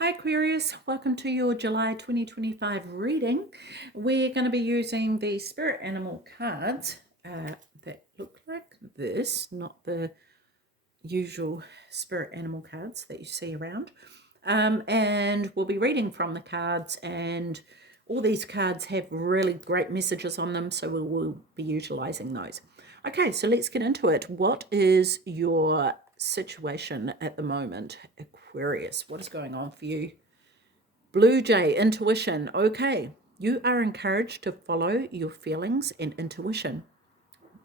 Hi Aquarius, welcome to your July 2025 reading. We're going to be using the spirit animal cards that look like this, not the usual spirit animal cards that you see around. And we'll be reading from the cards, and all these cards have really great messages on them, so we will be utilizing those. Okay, so let's get into it. What is your situation at the moment, Aquarius? What is going on for you? Blue Jay, intuition. Okay, you are encouraged to follow your feelings and intuition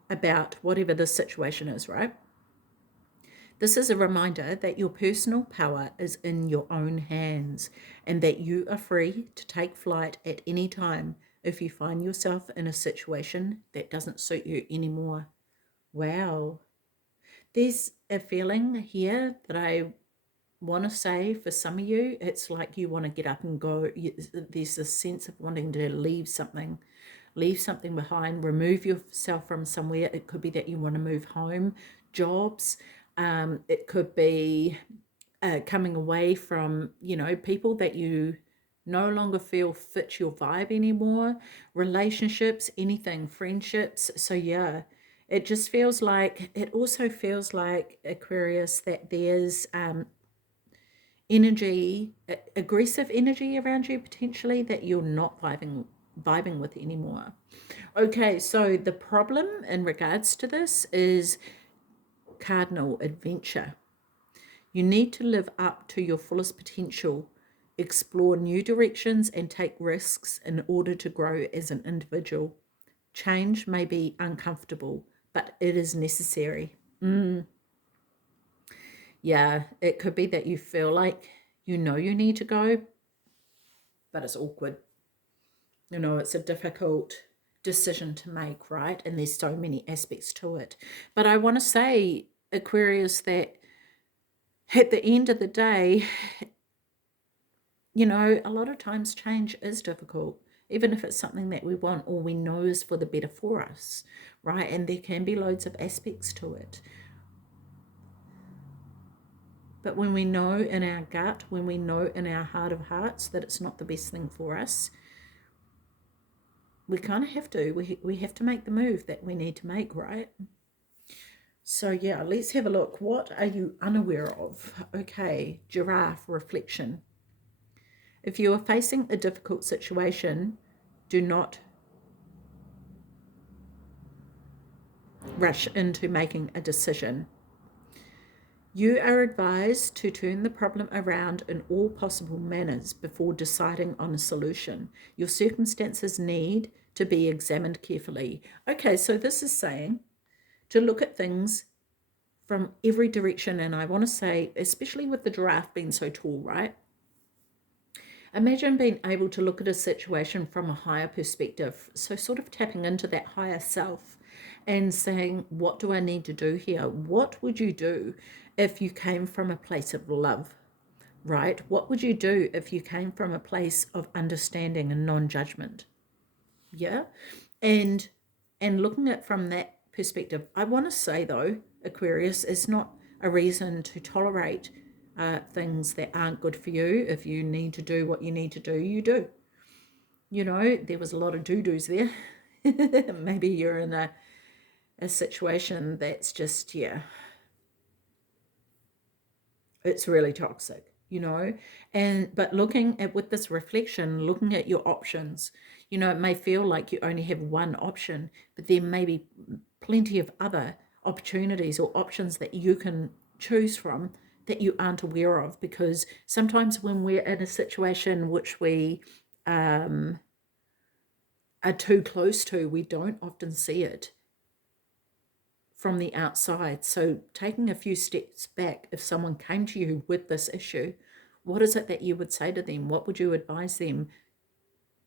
about whatever the situation is, right? This is a reminder that your personal power is in your own hands and that you are free to take flight at any time if you find yourself in a situation that doesn't suit you anymore. Wow. There's a feeling here that I want to say for some of you, it's like you want to get up and go. There's a sense of wanting to leave something behind, remove yourself from somewhere. It could be that you want to move home, jobs. It could be coming away from, people that you no longer feel fit your vibe anymore, relationships, anything, friendships. So yeah, it also feels like, Aquarius, that there's energy, aggressive energy around you potentially that you're not vibing with anymore. Okay, so the problem in regards to this is cardinal adventure. You need to live up to your fullest potential, explore new directions, and take risks in order to grow as an individual. Change may be uncomfortable, but it is necessary. Yeah, it could be that you feel like you need to go, but it's awkward. It's a difficult decision to make, right? And there's so many aspects to it. But I want to say, Aquarius, that at the end of the day, a lot of times change is difficult, even if it's something that we want or we know is for the better for us, right? And there can be loads of aspects to it. But when we know in our gut, when we know in our heart of hearts that it's not the best thing for us, we kind of have to. We have to make the move that we need to make, right? So yeah, let's have a look. What are you unaware of? Okay, giraffe reflection. If you are facing a difficult situation, do not rush into making a decision. You are advised to turn the problem around in all possible manners before deciding on a solution. Your circumstances need to be examined carefully. Okay, so this is saying to look at things from every direction. And I want to say, especially with the giraffe being so tall, right? Imagine being able to look at a situation from a higher perspective. So, sort of tapping into that higher self and saying, what do I need to do here? What would you do if you came from a place of love, right? What would you do if you came from a place of understanding and non-judgment? Yeah. And looking at from that perspective, I want to say though, Aquarius, it's not a reason to tolerate things that aren't good for you. If you need to do what you need to do, you do. There was a lot of do-dos there. Maybe you're in a situation that's just, yeah, it's really toxic, but looking at, with this reflection, looking at your options, it may feel like you only have one option, but there may be plenty of other opportunities or options that you can choose from that you aren't aware of, because sometimes when we're in a situation which we are too close to, we don't often see it from the outside. So taking a few steps back, if someone came to you with this issue, what is it that you would say to them? What would you advise them?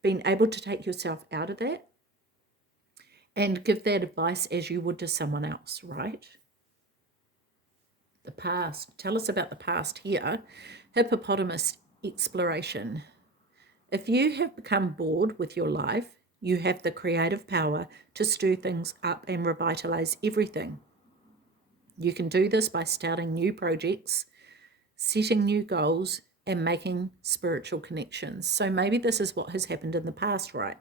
Being able to take yourself out of that and give that advice as you would to someone else, right? The past. Tell us about the past here. Hippopotamus exploration. If you have become bored with your life, you have the creative power to stir things up and revitalize everything. You can do this by starting new projects, setting new goals, and making spiritual connections. So maybe this is what has happened in the past, right?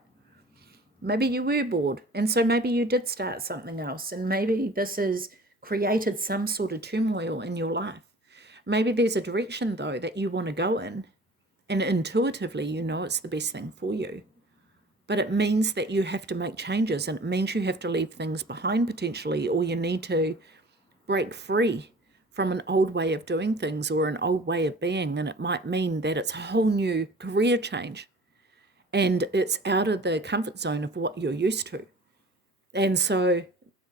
Maybe you were bored, and so maybe you did start something else, and maybe this has created some sort of turmoil in your life. Maybe there's a direction, though, that you want to go in, and intuitively you know it's the best thing for you. But it means that you have to make changes, and it means you have to leave things behind potentially, or you need to break free from an old way of doing things or an old way of being. And it might mean that it's a whole new career change, and it's out of the comfort zone of what you're used to. And so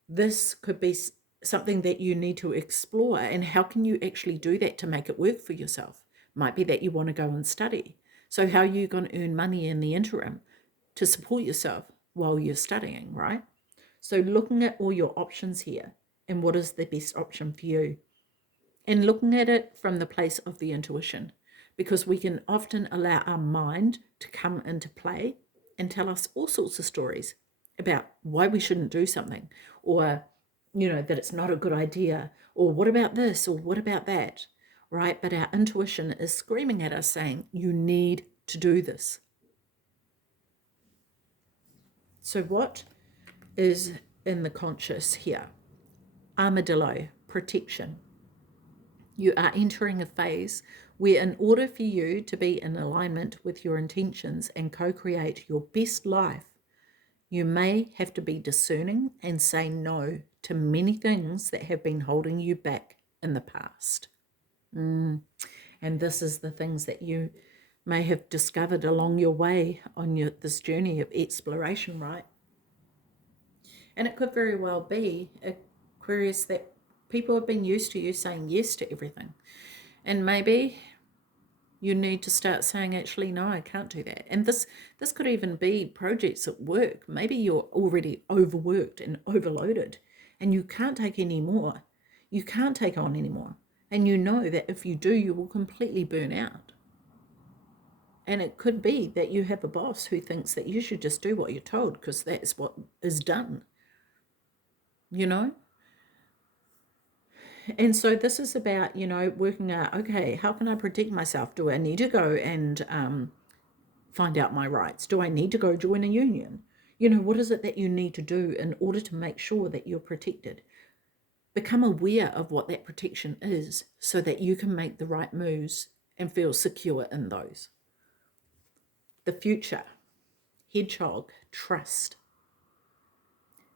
this could be something that you need to explore. And how can you actually do that to make it work for yourself? Might be that you want to go and study. So how are you going to earn money in the interim to support yourself while you're studying, right? So looking at all your options here and what is the best option for you, and looking at it from the place of the intuition, because we can often allow our mind to come into play and tell us all sorts of stories about why we shouldn't do something, or that it's not a good idea, or what about this, or what about that, right? But our intuition is screaming at us saying, you need to do this. So what is in the conscious here? Armadillo, protection. You are entering a phase where, in order for you to be in alignment with your intentions and co-create your best life, you may have to be discerning and say no to many things that have been holding you back in the past. And this is the things that you may have discovered along your way on this journey of exploration, right? And it could very well be, Aquarius, that people have been used to you saying yes to everything. And maybe you need to start saying, actually, no, I can't do that. And this could even be projects at work. Maybe you're already overworked and overloaded, and you can't take any more. You can't take on anymore. And you know that if you do, you will completely burn out. And it could be that you have a boss who thinks that you should just do what you're told because that's what is done. And so this is about, working out, okay, how can I protect myself? Do I need to go and find out my rights? Do I need to go join a union? What is it that you need to do in order to make sure that you're protected? Become aware of what that protection is so that you can make the right moves and feel secure in those. The future, hedgehog, trust.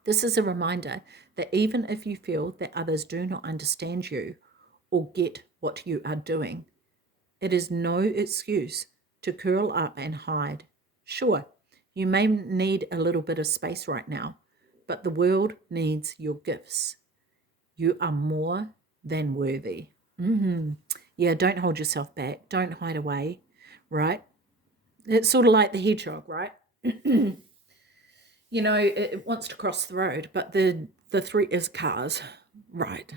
This is a reminder that even if you feel that others do not understand you or get what you are doing, it is no excuse to curl up and hide. Sure, you may need a little bit of space right now, but the world needs your gifts. You are more than worthy. Yeah, don't hold yourself back. Don't hide away, right? It's sort of like the hedgehog, right? It wants to cross the road, but the threat is cars, right?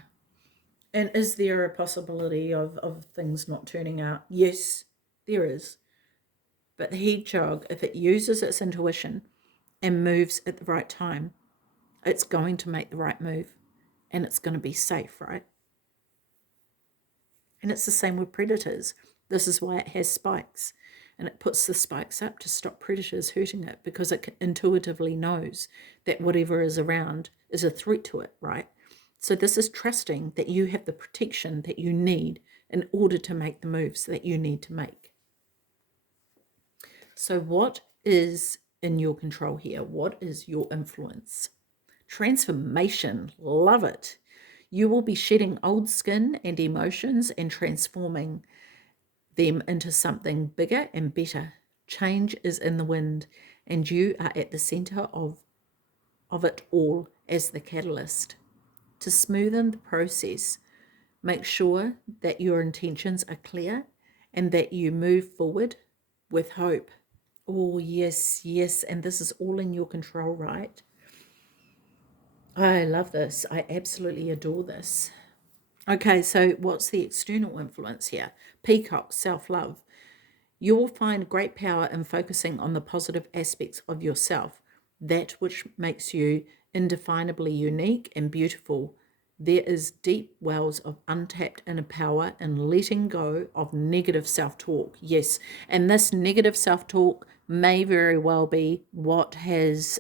And is there a possibility of things not turning out? Yes, there is. But the hedgehog, if it uses its intuition and moves at the right time, it's going to make the right move, and it's going to be safe, right? And it's the same with predators. This is why it has spikes, and it puts the spikes up to stop predators hurting it, because it intuitively knows that whatever is around is a threat to it, right? So this is trusting that you have the protection that you need in order to make the moves that you need to make. So what is in your control here? What is your influence? Transformation, love it. You will be shedding old skin and emotions and transforming them into something bigger and better. Change is in the wind, and you are at the center of it all as the catalyst. To smoothen the process, make sure that your intentions are clear and that you move forward with hope. Oh, yes, yes, and this is all in your control, right? I love this. I absolutely adore this. Okay, so what's the external influence here? Peacock, self-love. You will find great power in focusing on the positive aspects of yourself, that which makes you indefinably unique and beautiful. There is deep wells of untapped inner power and letting go of negative self-talk. Yes, and this negative self-talk may very well be what has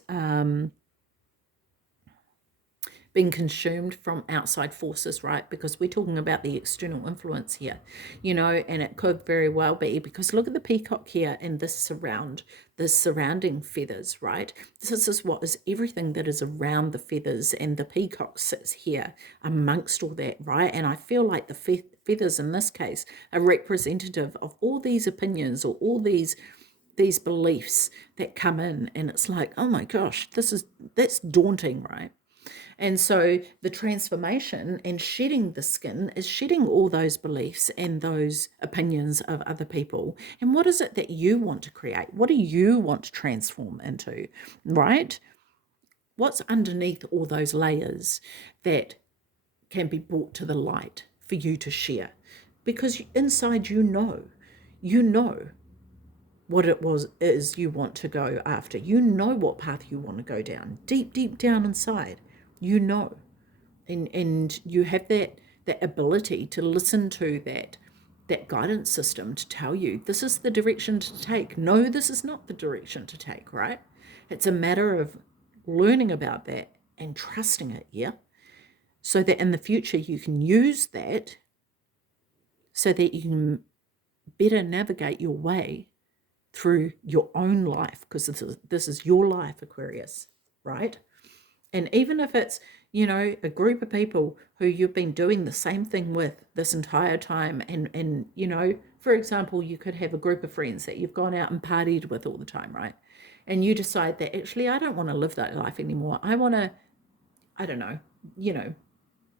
been consumed from outside forces, right? Because we're talking about the external influence here, you know, and it could very well be because look at the peacock here and this surrounding feathers, right? This is what is everything that is around the feathers, and the peacock sits here amongst all that, right? And I feel like the feathers in this case are representative of all these opinions or all these beliefs that come in, and it's like, oh my gosh, that's daunting, right? And so the transformation and shedding the skin is shedding all those beliefs and those opinions of other people. And what is it that you want to create? What do you want to transform into, right? What's underneath all those layers that can be brought to the light for you to share? Because inside you know what it is you want to go after. You know what path you want to go down. Deep down inside, you know. And you have that ability to listen to that guidance system to tell you this is the direction to take. No, this is not the direction to take, right? It's a matter of learning about that and trusting it, yeah? So that in the future you can use that so that you can better navigate your way through your own life, because this is your life, Aquarius, right? And even if it's, you know, a group of people who you've been doing the same thing with this entire time, and you know, for example, you could have a group of friends that you've gone out and partied with all the time, right? And you decide that actually I don't want to live that life anymore. I want to, I don't know, you know,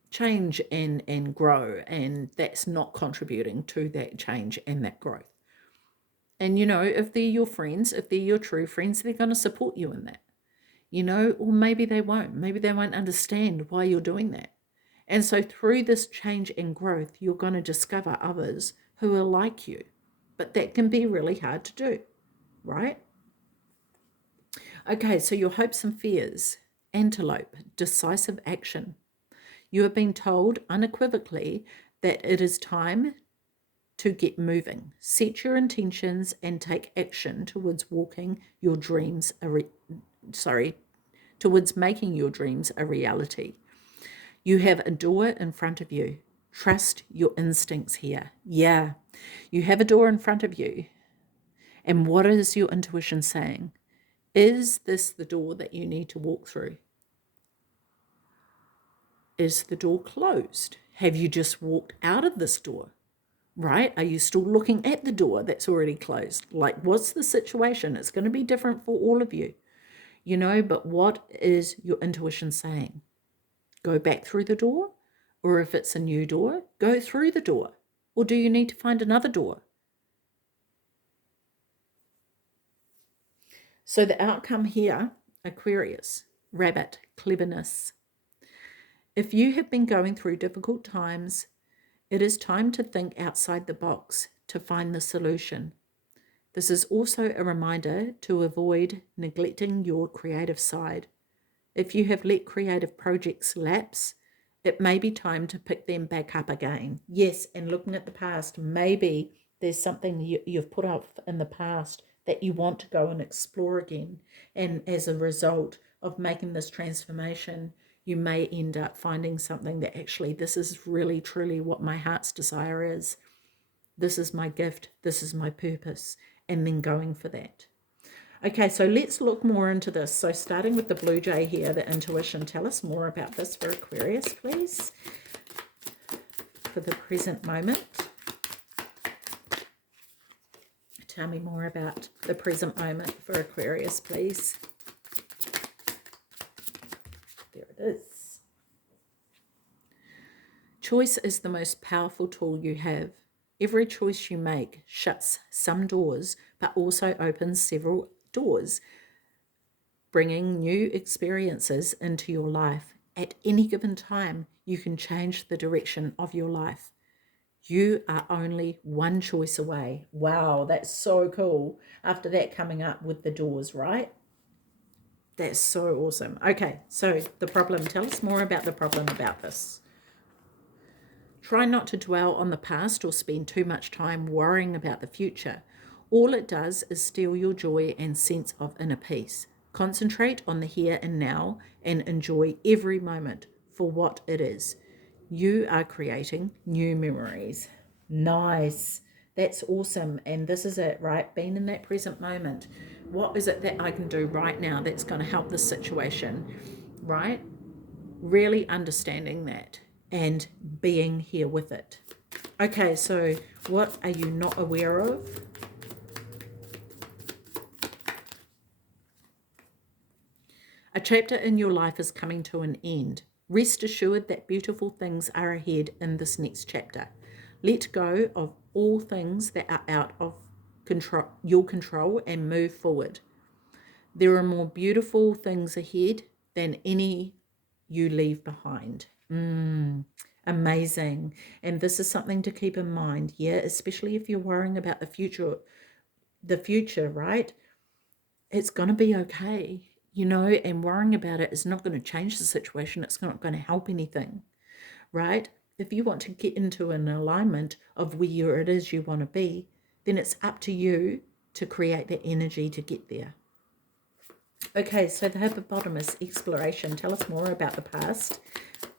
change and grow, and that's not contributing to that change and that growth. And you know, if they're your friends, if they're your true friends, they're going to support you in that. You know, or maybe they won't. Maybe they won't understand why you're doing that. And so through this change and growth, you're going to discover others who are like you. But that can be really hard to do, right? Okay, so your hopes and fears. Antelope, decisive action. You have been told unequivocally that it is time to get moving. Set your intentions and take action towards towards making your dreams a reality. You have a door in front of you. Trust your instincts here. Yeah, you have a door in front of you. And what is your intuition saying? Is this the door that you need to walk through? Is the door closed? Have you just walked out of this door? Right? Are you still looking at the door that's already closed? Like, what's the situation? It's going to be different for all of you, you know, but what is your intuition saying? Go back through the door? Or if it's a new door, go through the door? Or do you need to find another door? So the outcome here, Aquarius, rabbit, cleverness. If you have been going through difficult times, it is time to think outside the box to find the solution. This is also a reminder to avoid neglecting your creative side. If you have let creative projects lapse, it may be time to pick them back up again. Yes, and looking at the past, maybe there's something you've put off in the past that you want to go and explore again. And as a result of making this transformation, you may end up finding something that actually, this is really, truly what my heart's desire is. This is my gift. This is my purpose. And then going for that. Okay, so let's look more into this. So starting with the blue jay here, the intuition, tell us more about this for Aquarius, please, for the present moment. Tell me more about the present moment for Aquarius, please. There it is. Choice is the most powerful tool you have. Every choice you make shuts some doors, but also opens several doors, bringing new experiences into your life. At any given time, you can change the direction of your life. You are only one choice away. Wow, that's so cool. After that, coming up with the doors, right? That's so awesome. Okay, so the problem. Tell us more about the problem about this. Try not to dwell on the past or spend too much time worrying about the future. All it does is steal your joy and sense of inner peace. Concentrate on the here and now and enjoy every moment for what it is. You are creating new memories. Nice. That's awesome. And this is it, right? Being in that present moment. What is it that I can do right now that's going to help this situation, right? Really understanding that and being here with it. Okay, so what are you not aware of? A chapter in your life is coming to an end. Rest assured that beautiful things are ahead in this next chapter. Let go of all things that are out of your control and move forward. There are more beautiful things ahead than any you leave behind. Amazing. And this is something to keep in mind, yeah, especially if you're worrying about the future, right? It's going to be okay, and worrying about it is not going to change the situation. It's not going to help anything, right? If you want to get into an alignment of where it is you want to be, then it's up to you to create the energy to get there. Okay, so the hippopotamus exploration. Tell us more about the past.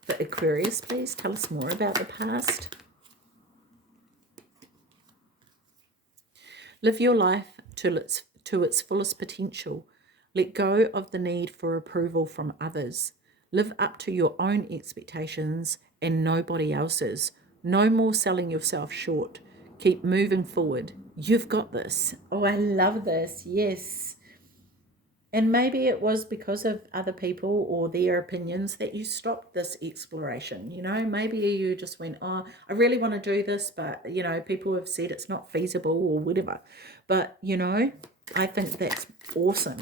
The Aquarius, please. Tell us more about the past. Live your life to its fullest potential. Let go of the need for approval from others. Live up to your own expectations and nobody else's. No more selling yourself short. Keep moving forward. You've got this. Oh, I love this. Yes. And maybe it was because of other people or their opinions that you stopped this exploration. Maybe you just went, oh, I really want to do this, but, people have said it's not feasible or whatever. But, I think that's awesome.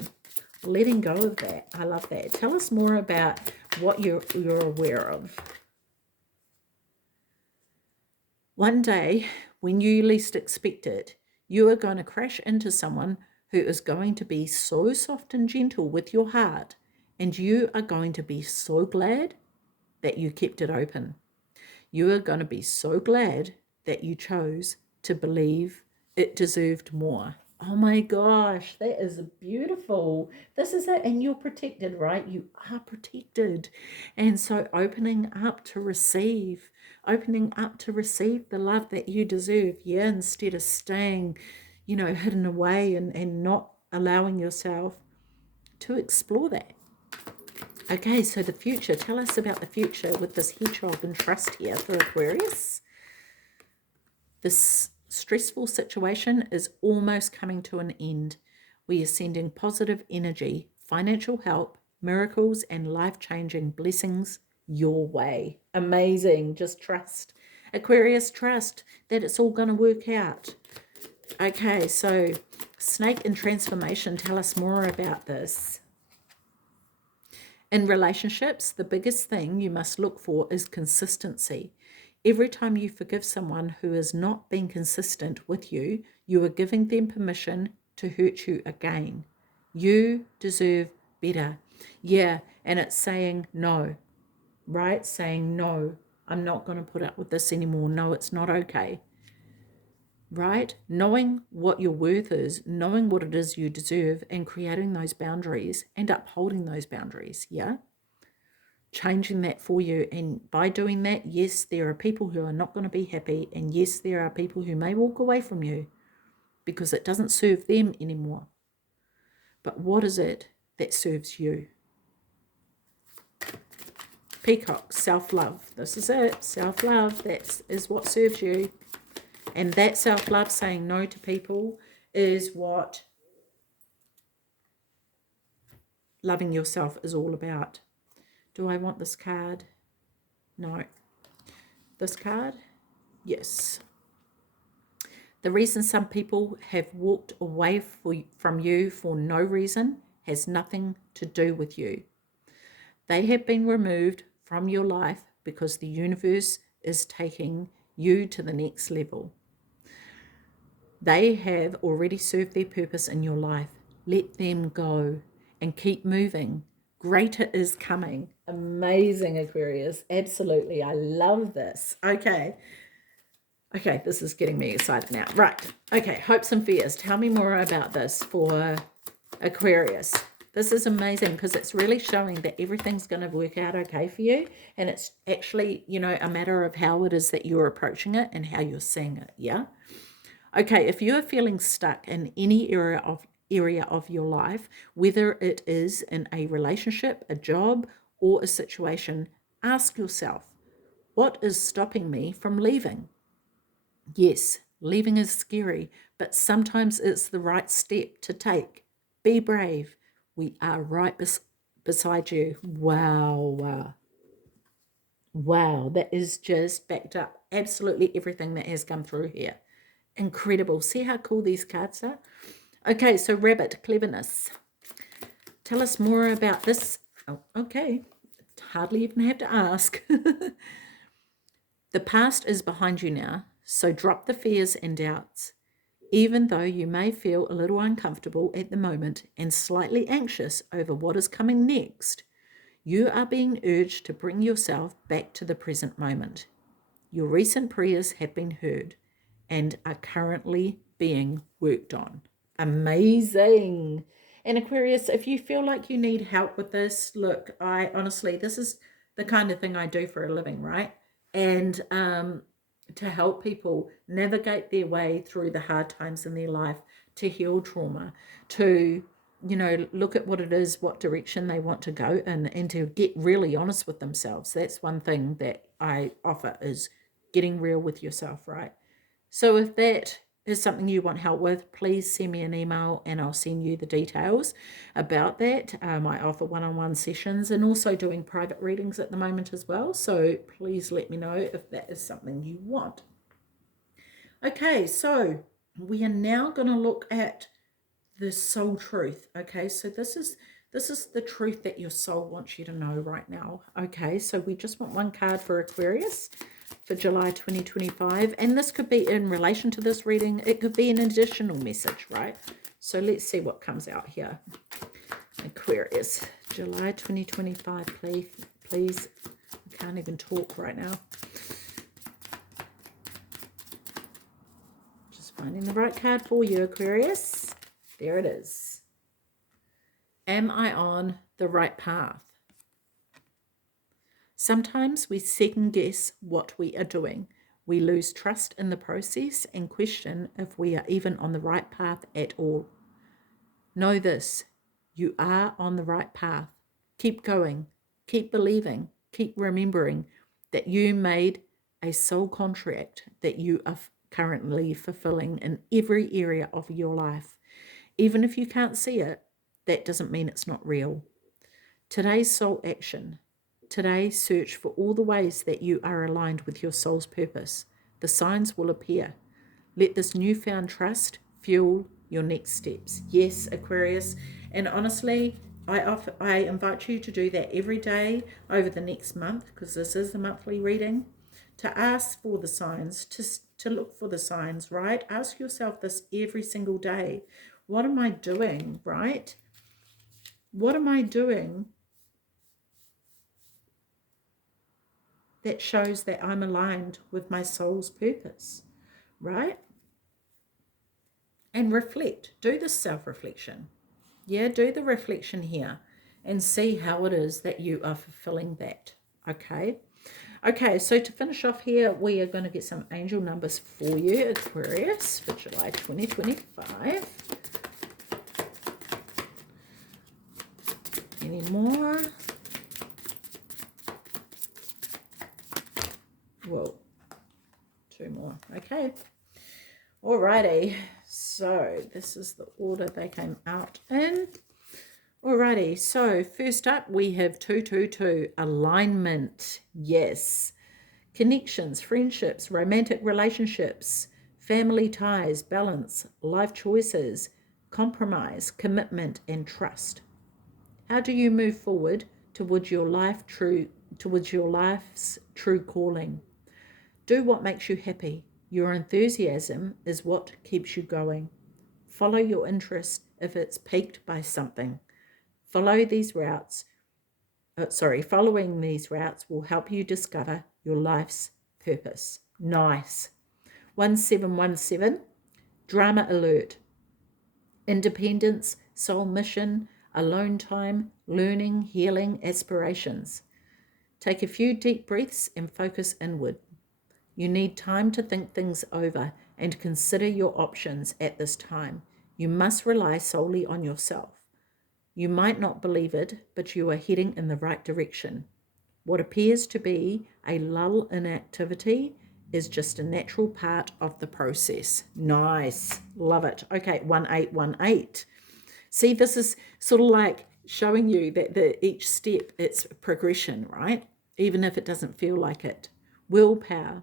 Letting go of that. I love that. Tell us more about what you're aware of. One day, when you least expect it, you are going to crash into someone who is going to be so soft and gentle with your heart, and you are going to be so glad that you kept it open. You are going to be so glad that you chose to believe it deserved more. Oh my gosh, that is beautiful. This is it. And you're protected, right? You are protected. And so opening up to receive the love that you deserve, yeah, instead of staying, hidden away and not allowing yourself to explore that. Okay, so the future. Tell us about the future with this hedgehog and trust here for Aquarius. This stressful situation is almost coming to an end. We are sending positive energy, financial help, miracles, and life-changing blessings your way. Amazing. Just trust. Aquarius, trust that it's all going to work out. Okay, so snake in transformation. Tell us more about this. In relationships, the biggest thing you must look for is consistency. Every time you forgive someone who has not been consistent with you, you are giving them permission to hurt you again. You deserve better. Yeah, and it's saying no, right? Saying no, I'm not going to put up with this anymore. No, it's not okay. Right? Knowing what your worth is, knowing what it is you deserve, and creating those boundaries and upholding those boundaries. Yeah? Changing that for you. And by doing that, yes, there are people who are not going to be happy. And yes, there are people who may walk away from you because it doesn't serve them anymore. But what is it that serves you? Peacock, self-love. This is it. Self-love. That is what serves you. And that self-love, saying no to people, is what loving yourself is all about. Do I want this card? No. This card? Yes. The reason some people have walked away from you for no reason has nothing to do with you. They have been removed from your life because the universe is taking you to the next level. They have already served their purpose in your life. Let them go and keep moving. Greater is coming. Amazing, Aquarius. Absolutely. I love this. Okay. Okay, this is getting me excited now. Right. Okay, hopes and fears. Tell me more about this for Aquarius. This is amazing because it's really showing that everything's going to work out okay for you. And it's actually, you know, a matter of how it is that you're approaching it and how you're seeing it. Yeah. Okay, if you are feeling stuck in any area of your life, whether it is in a relationship, a job, or a situation, ask yourself, what is stopping me from leaving? Yes, leaving is scary, but sometimes it's the right step to take. Be brave. We are right beside you. Wow, wow. Wow, that is just backed up absolutely everything that has come through here. Incredible. See how cool these cards are? Okay, so rabbit, cleverness. Tell us more about this. Oh, okay. Hardly even have to ask. The past is behind you now, so drop the fears and doubts. Even though you may feel a little uncomfortable at the moment and slightly anxious over what is coming next, you are being urged to bring yourself back to the present moment. Your recent prayers have been heard and are currently being worked on. Amazing. And Aquarius, if you feel like you need help with this, look, I honestly, this is the kind of thing I do for a living, right? And to help people navigate their way through the hard times in their life, to heal trauma, to, you know, look at what it is, what direction they want to go in, and to get really honest with themselves. That's one thing that I offer, is getting real with yourself, right? So if that is something you want help with, please send me an email and I'll send you the details about that. I offer one-on-one sessions and also doing private readings at the moment as well. So please let me know if that is something you want. Okay, so we are now going to look at the soul truth. Okay, so this is the truth that your soul wants you to know right now. Okay, so we just want one card for Aquarius for July 2025, and this could be in relation to this reading. It could be an additional message, right? So let's see what comes out here. Aquarius, July 2025, please. I can't even talk right now. Just finding the right card for you, Aquarius. There it is. Am I on the right path? Sometimes we second guess what we are doing. We lose trust in the process and question if we are even on the right path at all. Know this, you are on the right path. Keep going, keep believing, keep remembering that you made a soul contract that you are currently fulfilling in every area of your life. Even if you can't see it, that doesn't mean it's not real. Today's soul action. Today, search for all the ways that you are aligned with your soul's purpose. The signs will appear. Let this newfound trust fuel your next steps. Yes, Aquarius. And honestly, I invite you to do that every day over the next month, because this is the monthly reading, to ask for the signs, to look for the signs, right? Ask yourself this every single day. What am I doing, right? What am I doing that shows that I'm aligned with my soul's purpose, right? And reflect. Do the self-reflection. Yeah, do the reflection here and see how it is that you are fulfilling that, okay? Okay, so to finish off here, we are going to get some angel numbers for you, Aquarius, for July 2025. Any more? Whoa, two more. Okay. Alrighty. So this is the order they came out in. Alrighty. So first up, we have 222, alignment. Yes. Connections, friendships, romantic relationships, family ties, balance, life choices, compromise, commitment, and trust. How do you move forward towards your life's true calling? Do what makes you happy. Your enthusiasm is what keeps you going. Follow your interest if it's piqued by something. Follow these routes following these routes will help you discover your life's purpose. Nice. 1717, drama alert. Independence, soul mission, alone time, learning, healing, aspirations. Take a few deep breaths and focus inward. You need time to think things over and consider your options at this time. You must rely solely on yourself. You might not believe it, but you are heading in the right direction. What appears to be a lull in activity is just a natural part of the process. Nice. Love it. Okay, 1818. See, this is sort of like showing you that each step, it's progression, right? Even if it doesn't feel like it. Willpower,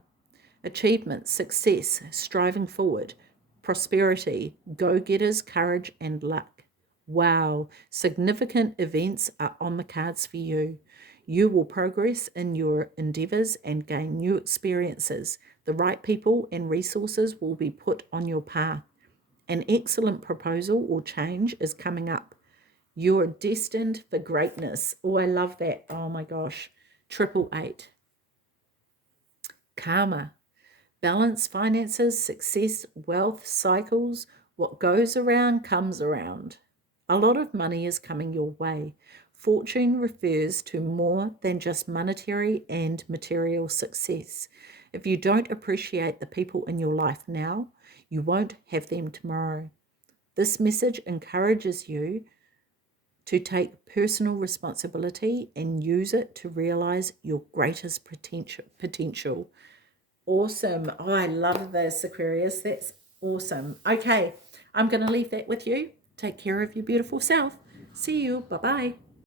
achievement, success, striving forward, prosperity, go-getters, courage, and luck. Wow, significant events are on the cards for you. You will progress in your endeavors and gain new experiences. The right people and resources will be put on your path. An excellent proposal or change is coming up. You are destined for greatness. Oh, I love that. Oh my gosh. 888. Karma. Balance, finances, success, wealth, cycles. What goes around comes around. A lot of money is coming your way. Fortune refers to more than just monetary and material success. If you don't appreciate the people in your life now, you won't have them tomorrow. This message encourages you to take personal responsibility and use it to realize your greatest potential. Awesome. Oh, I love this, Aquarius. That's awesome. Okay, I'm going to leave that with you. Take care of your beautiful self. See you. Bye-bye.